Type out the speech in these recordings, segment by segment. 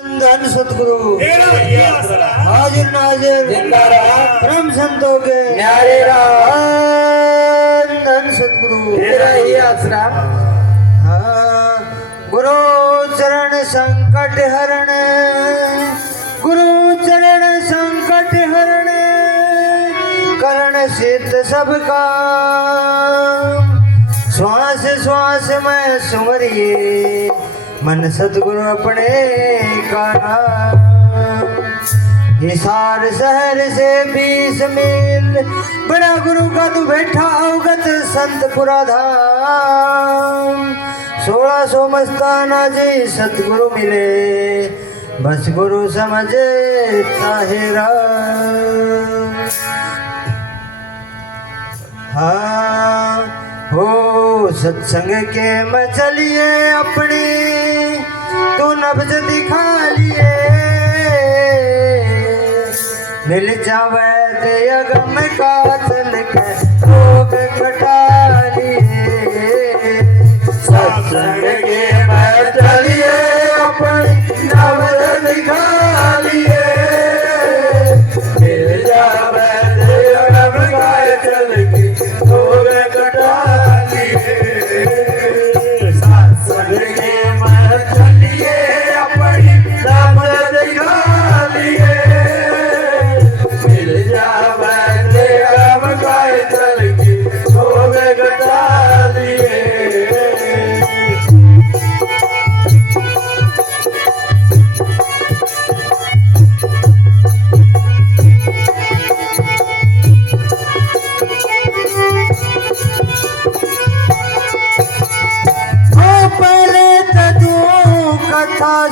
धन सतगुरु तेरा ये आसरा हाजिर नाजिर जिंदा रहा परम संतों के न्यारे रहा धन सतगुरु तेरा ये आसरा हाँ, गुरु चरण संकट हरण गुरु चरण संकट हरण करण सिद्ध सबका श्वास श्वास में सुमरिए मन सतगुरु अपने का नाम। हिसार शहर से 20 मील बड़ा गुरु का तू बैठा अवगत संतपुरा धाम। 1600 मस्ताना जी सतगुरु मिले बस गुरु समझे ताहिरा। हाँ हो सत्संग के में चलिए अपनी तू नब्ज दिखा लिए मिल जावे ते अगम का चल के रोग कटा लिए। सत्संग के में चलिए अपनी नब्ज दिखा लिए मिल जावे ते अगम का चल के रोग कटा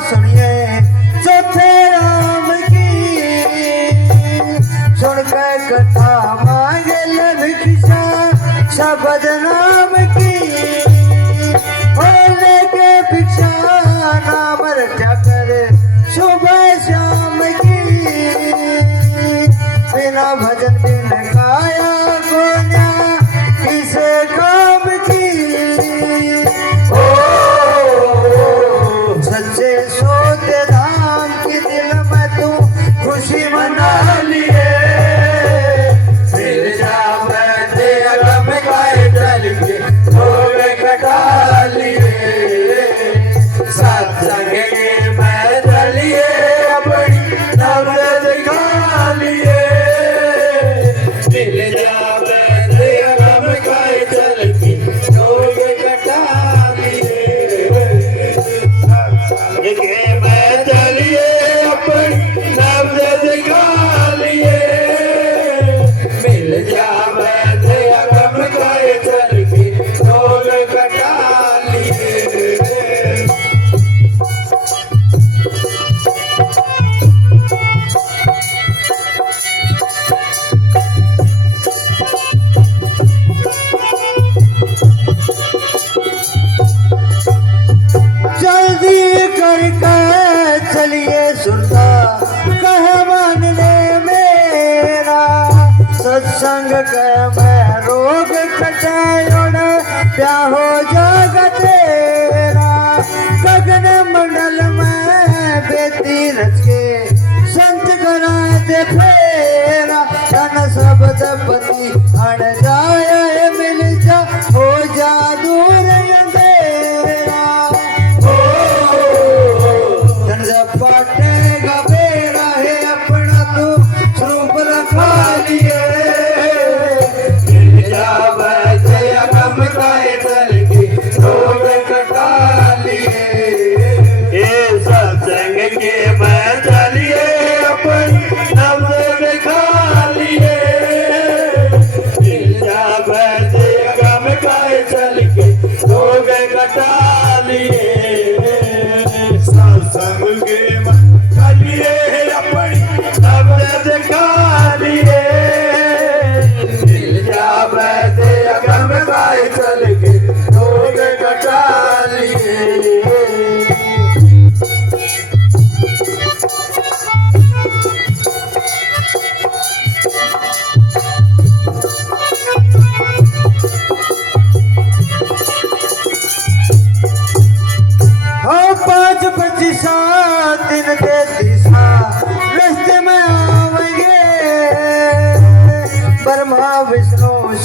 सुनिए चौथे राम की सुनकर कथा मांगे भिक्षा शब्द नाम की बोले के भिक्षा नाम रचा कर सुबह शाम की बिना भजन बिन गाया गोन्या किसे काम की। सच्चे सोते धाम की दिल में तू खुशी मना लिए मिल जावे ते अगम का चल के रोग कटा लिए। सत्संग के में चलिए अपनी नब्ज दिखा लिए मिल जावे ते अगम का चल के रोग कटा लिए। सत्संग के में चलिए अपनी नब्ज दिखा लिए मिल जावे ते अगम का चल के रोग कटा लिए। जल्दी करके चलिए सुनता कह मानने मेरा सत्संग के मैं रोग कटायोड़ क्या हो जागा तेरा। गगन मंडल में बेती रच के संत करा दे फेरा धन शब्द पति अड़ जाए मिल जा हो जा दूर अंधेरा। पाटेगा बेड़ा है अपना तू स्वरूप रखा लिए मिल जावे ते अगम का चल के रोग कटा लिए। ये सत्संग के में चलिए अपनी नब्ज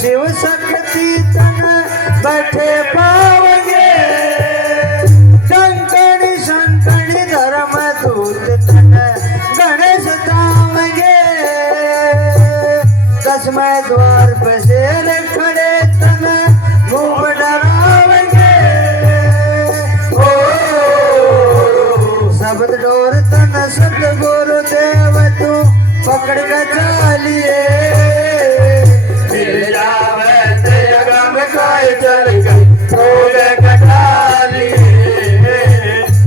शिव शक्ति तन बैठे पावगे कंकणी शंकणी धर्म दूत तन गणेश तावगे दसवें द्वार पे शेर खड़े तन घूम डरावगे ओ शब्द डोर तन सतगुरु देव तू पकड़ के चालिए मिल जावे तेरे गम काय चल गई रोगे कटा लिए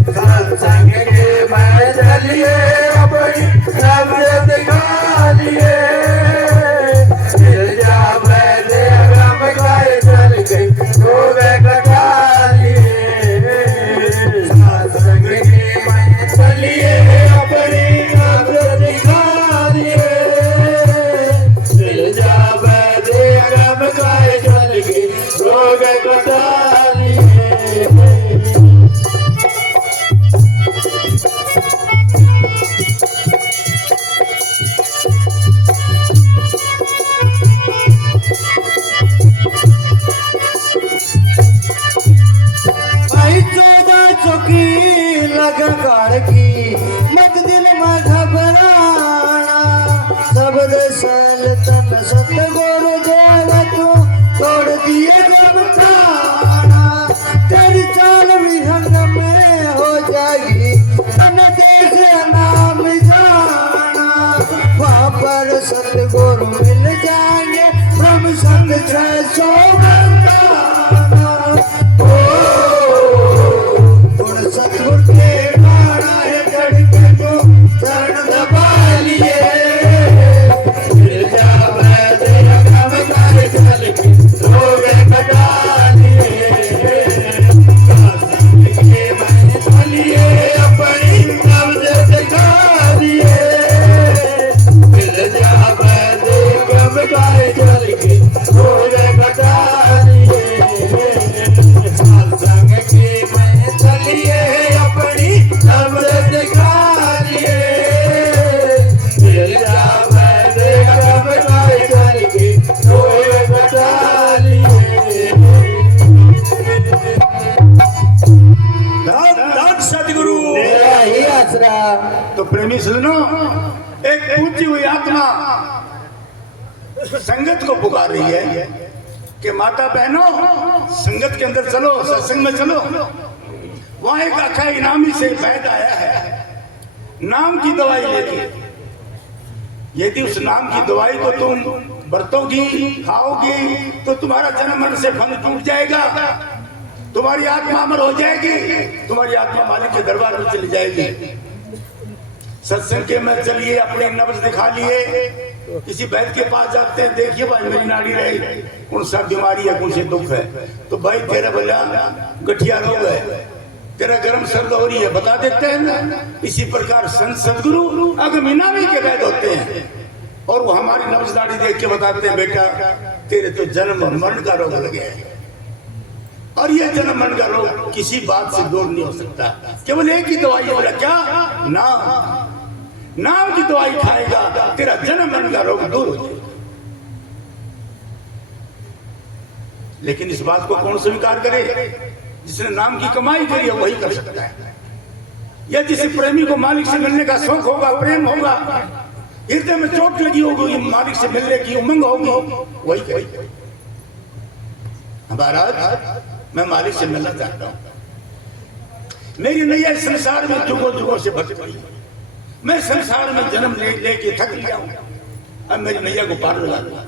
सत्संग के मैं चलिए अपनी नब्ज दिखा लिए मिल जावे तेरे गम काय चल गई रोगे कटा लिए सत्संग के मैं चलिए अपनी नब्ज दिखा लिए मिल जावे तेरे गम काय चल गई रोगे कटा लिए भाई 14 चौकी लगा गाड़ की मत दिल में घबराना शब्द सल तन सतगुरु देव तू तोड़ दिए घबराना तेरी चाल विहंग में हो जाएगी तन जैसे नाम जाना वहाँ पर सतगुरु मिल जाएंगे ब्रह्म संग 600 बताना गुण सतगुर के मारा है धड़के को चरण दबा लिए मिल जावे तेरे गम काय चल गई रोगे कटा लिए सत्संग के मैं चलिए अपनी नब्ज दिखा लिए मिल जावे तेरे गम काय चल गई रोगे कटा लिए सत्संग के मैं चलिए अपनी नब्ज दिखा लिए मिल जावे तेरे गम काय चल गई रोगे कटा लिए धन सदगुरु तेरा ही आसरा तो प्रेमी सुनो एक ऊंची हुई आत्मा संगत को पुकार रही है कि माता बहनों संगत के अंदर चलो सत्संग में चलो वहां एक अखा इनामी से वैद आया है नाम की दवाई लेके यदि उस नाम की दवाई को तुम बरतोगी खाओगी तो तुम्हारा जन्म मरण से बंध टूट जाएगा तुम्हारी आत्मा अमर हो जाएगी तुम्हारी आत्मा मालिक के दरबार में चली जाएगी सत्संग के में चलिए अपने नब्ज दिखा लिए किसी वैद्य के पास जाते हैं देखिए भाई मेरी नाड़ी रही कौन सा बीमारी है कौन से दुख है तो भाई तेरा भला गठिया रोग है तेरा गर्म सर्द हो रही है बता देते हैं ना इसी प्रकार संत सदगुरु अगर इनामी के वैद्य होते हैं और वो हमारी नब्ज नाड़ी देख के बताते हैं बेटा तेरे तो जन्म और मरण का रोग लगे है और ये जन्म मरण का रोग किसी बात से दूर नहीं हो सकता केवल एक ही दवाई है बोला क्या नाम की दवाई खाएगा तेरा जन्म मरण का रोग दूर हो जाएगा लेकिन इस बात को कौन स्वीकार करे जिसने नाम की कमाई करी है वही कर सकता है या जिसे प्रेमी को मालिक से मिलने का शौक होगा प्रेम होगा हृदय में चोट लगी होगी मालिक से मिलने की उमंग होगी वही करे महाराज मैं मालिक से मिलना चाहता हूं मेरी नैया इस संसार में जुगों जुगों से भटक पड़ी मैं संसार में जन्म लेके थक लिया हूं अब मेरी नैया को पार लगा दूंगा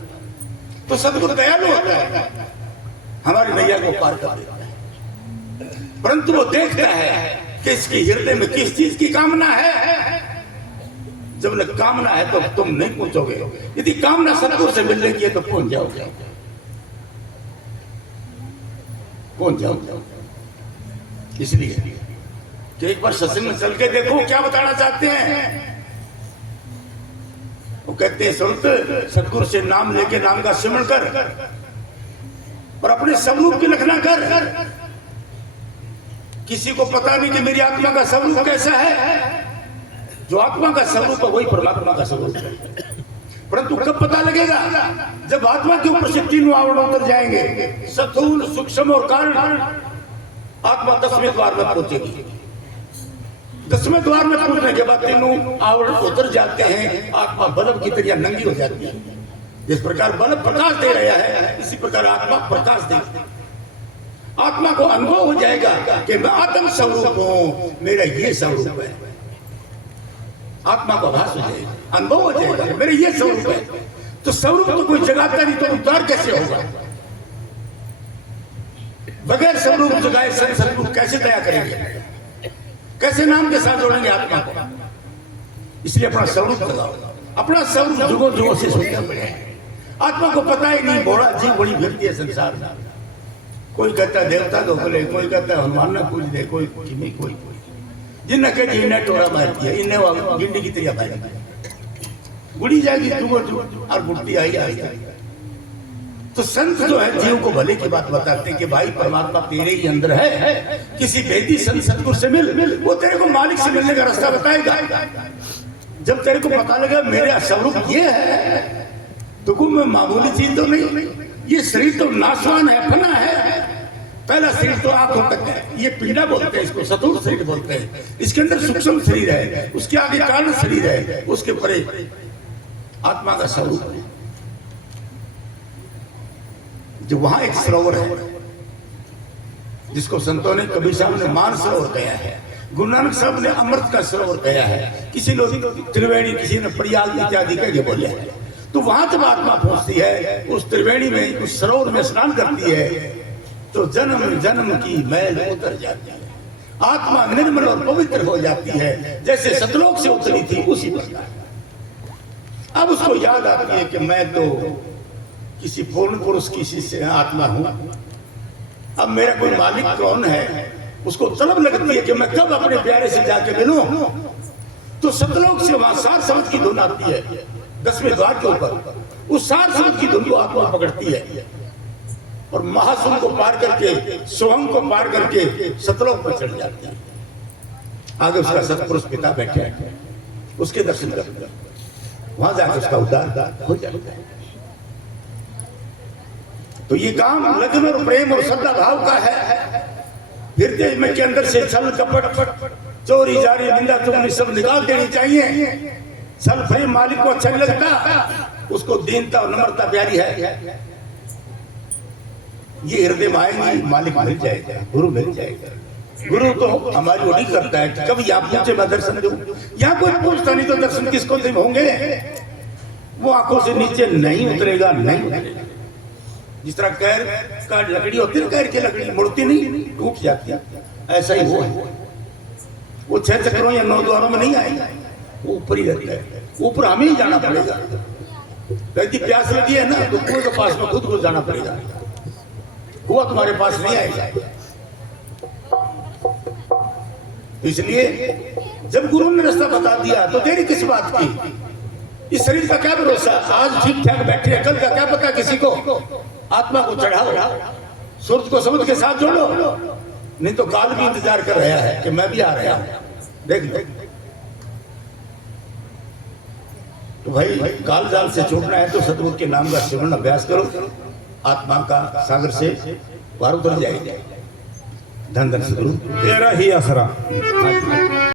तो सदगुरु दयालु होता है हमारी नैया को पार कर देता है परंतु वो देखता है कि इसकी हृदय में किस चीज की कामना है जब न कामना है तो तुम नहीं पहुंचोगे यदि कामना सदगुरु से मिलने की है तो पहुंच जाओगे पहुंच जाओगे इसलिए कि एक बार सत्संग में चल के देखो क्या बताना चाहते हैं वो कहते हैं संत सदगुरु से नाम लेके नाम का सिमरण कर और अपने स्वरूप की लखना कर किसी को पता नहीं कि मेरी आत्मा का स्वरूप कैसा है जो आत्मा का स्वरूप है वही परमात्मा का स्वरूप है परंतु कब पता लगेगा? जब आत्मा के ऊपर से तीनों आवरण उतर जाएंगे, स्थूल, सूक्ष्म और कारण। आत्मा 10वें द्वार में पहुंचेगी। 10वें द्वार में पहुंचने के बाद तीनों आवरण उतर जाते हैं। आत्मा बल्ब की तरह नंगी हो जाती है। जिस प्रकार बल्ब प्रकाश दे रहा है, इसी प्रकार आत्मा प्रकाश देती है। आत्मा को अनुभव हो जाएगा कि मैं आत्म स्वरूप हूं, मेरा ये स्वरूप है। आत्मा को आभास हो जाएगा, अनुभव हो जाएगा मेरा ये स्वरूप है। तो स्वरूप तो कोई जगाता नहीं, तो उद्धार कैसे होगा? बगैर स्वरूप जगाए सदरूप कैसे दया करेंगे? कैसे नाम के साथ जोड़ेंगे आत्मा को? इसलिए अपना स्वरूप जगाओ, अपना स्वरूप जुगों जुगों से सुनना पड़ेगा। आत्मा को पता ही नहीं, घोड़ा जी बड़ी भिड़ती है संसार में। कोई कहता है देवता दो बोले, कोई कहता है हनुमान ना पूज दे, कोई कोई जिन्हें कहती इन्हें टोरा मारती है, इन्हें गिंडी की तरह भाई बुढ़ी जाएगी जुगों जुग और बुढ़ती आई आई। तो संत जो है जीव को भले की बात बताते हैं कि भाई परमात्मा तेरे ही अंदर है। किसी भेदी संत सतगुरु से मिल, वो तेरे को मालिक से मिलने का रास्ता बताएगा। जब तेरे को पता लगा मेरा स्वरूप ये है, तो कोई मामूली चीज तो नहीं। ये शरीर तो नाशवान है, फना है। पहला शरीर तो आंखों तक है, ये पीड़ा बोलते हैं, इसको सतूर शरीर बोलते हैं। इसके अंदर सूक्ष्म शरीर है, उसके आगे कारण शरीर है, उसके परे आत्मा का स्वरूप है। जो वहां एक सरोवर है जिसको संतों ने कबीर साहब ने मान सरोवर कहा है, गुरु नानक साहब ने अमृत का सरोवर कहा है, किसी ने त्रिवेणी, किसी ने प्रयाग इत्यादि कह के बोले हैं। तो वहां जब आत्मा पहुंचती है, उस त्रिवेणी में, उस सरोवर में स्नान करती है, तो जन्म जन्म की मैल उतर जाती है। आत्मा निर्मल और पवित्र हो जाती है, जैसे सतलोक से उतरी थी उसी प्रकार। अब उसको याद आती है कि मैं तो किसी पूर्ण पुरुष की शिष्य आत्मा हूं। अब मेरा कोई मालिक कौन है? उसको तलब लगती है कि मैं कब अपने प्यारे से जाके मिलूं। तो सतलोक से वहां सार शब्द की धुन आती है 10वें द्वार के ऊपर। उस सार शब्द की धुन को आत्मा पकड़ती है और महासुन को पार करके, सोहम को पार करके सतलोक पर चढ़ जाती है। आगे उसका सतपुरुष पिता बैठे हैं, उसके दर्शन करते, वहां जाकर उसका उद्धार हो जाता है। तो ये काम लगन और प्रेम और श्रद्धा भाव का है। हृदय में के अंदर से छल कपट, चोरी जारी, निंदा चुगली सब निकाल देनी चाहिए। छल प्रेम मालिक को अच्छा नहीं लगता, उसको दीनता और नम्रता प्यारी है। ये हृदय में आएंगी, मालिक मिल जाएगा, गुरु मिल जाएगा। गुरु तो हमारी वही करता है कि कभी आप पूछे मैं दर्शन दूं, यहाँ कोई पूछता नहीं तो दर्शन किसको दे होंगे? वो आंखों से नीचे नहीं उतरेगा, नहीं उतरेगा। जिस तरह कैर का लकड़ी होती है, कैर की लकड़ी मुड़ती नहीं, टूट जाती है, ऐसा ही वो है। वो 6 चक्रों या 9 द्वारों में नहीं आएगा, वो ऊपर ही रहता है। ऊपर हमें ही जाना पड़ेगा। यदि प्यास लगी है ना, तो कुएं के पास में खुद को जाना पड़ेगा, कुआं तुम्हारे पास नहीं आएगा। इसलिए जब गुरु ने रास्ता बता दिया तो देरी किस बात की? इस शरीर का क्या भरोसा? आज ठीक ठाक बैठे, कल का क्या पता किसी को? आत्मा को चढ़ाओ, सूरज को समुद्र के साथ जोड़ो, नहीं तो काल भी इंतजार कर रहा है कि मैं भी आ रहा हूं। देख लो, तो भाई काल जाल से छूटना है तो सतगुरु के नाम का सिमरन अभ्यास करो, आत्मा का सागर से पार उतर जाएगा। धन धन सतगुरु, तेरा ही आसरा।